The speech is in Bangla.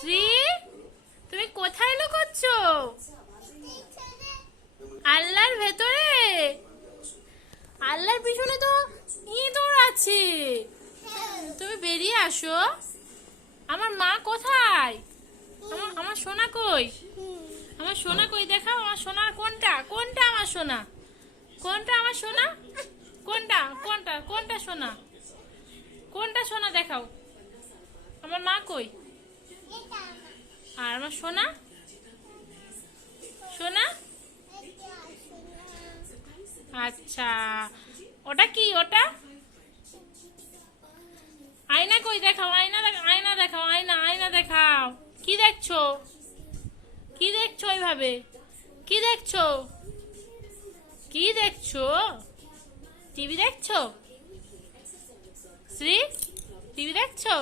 শ্রী, তুমি কোথায় লুকোচ্ছো? আল্লাহর ভেতরে? আল্লাহর পিছনে তো ইঁদুর আছে। তুমি বেরিয়ে আসো। আমার মা কোথায়? আমার সোনা কই? আমার সোনা কই দেখাও। আমার সোনার কোনটা? কোনটা আমার সোনা? কোনটা আমার সোনা? কোনটা কোনটা কোনটা সোনা? কোনটা সোনা দেখাও। আমার মা কই? আর আমার সোনা? সোনা? আচ্ছা, ওটা কি? ওটা আয়না কই? দেখাও আয়না, আয়না দেখাও। আয়না, আয়না দেখাও। কি দেখছো? কি দেখছো এইভাবে? কি দেখছো? কি দেখছো? টিভি দেখছো? শ্রী, টিভি দেখছো?